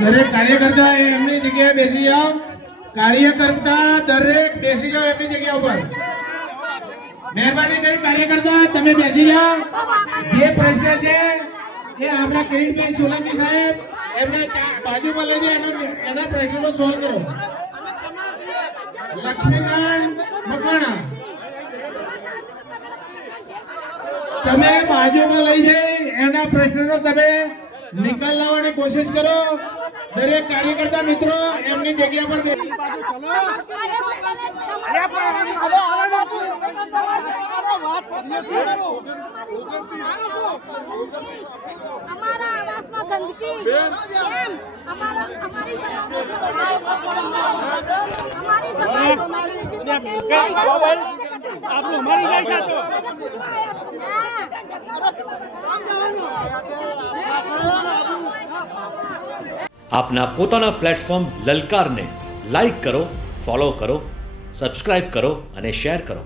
દરેક કાર્યકર્તા એમની જગ્યાએ બેસી જાઓ. કાર્યકર્તા દરેક બેસી જાઓ એમની જગ્યા ઉપર. મહેરબાની કરી કાર્યકર્તા તમે બેસી જાઓ. જે પ્રશ્ન છે એ આપણા કિરીટભાઈ સોલંકી સાહેબ એમને બાજુમાં લઈ જાય એના પ્રશ્નનો સોલ્વ કરો. લક્ષ્મીકાંત મકવાણા તમે બાજુમાં લઈ જઈ એના પ્રશ્નનો તમે નિકાલ લાવવાની કોશિશ કરો. દરેક કાર્યકર્તા મિત્રો એમની જગ્યા પર આપના પોતાના પ્લેટફોર્મ લલકારને લાઈક કરો, ફોલો કરો, સબસ્ક્રાઇબ કરો અને શેર કરો.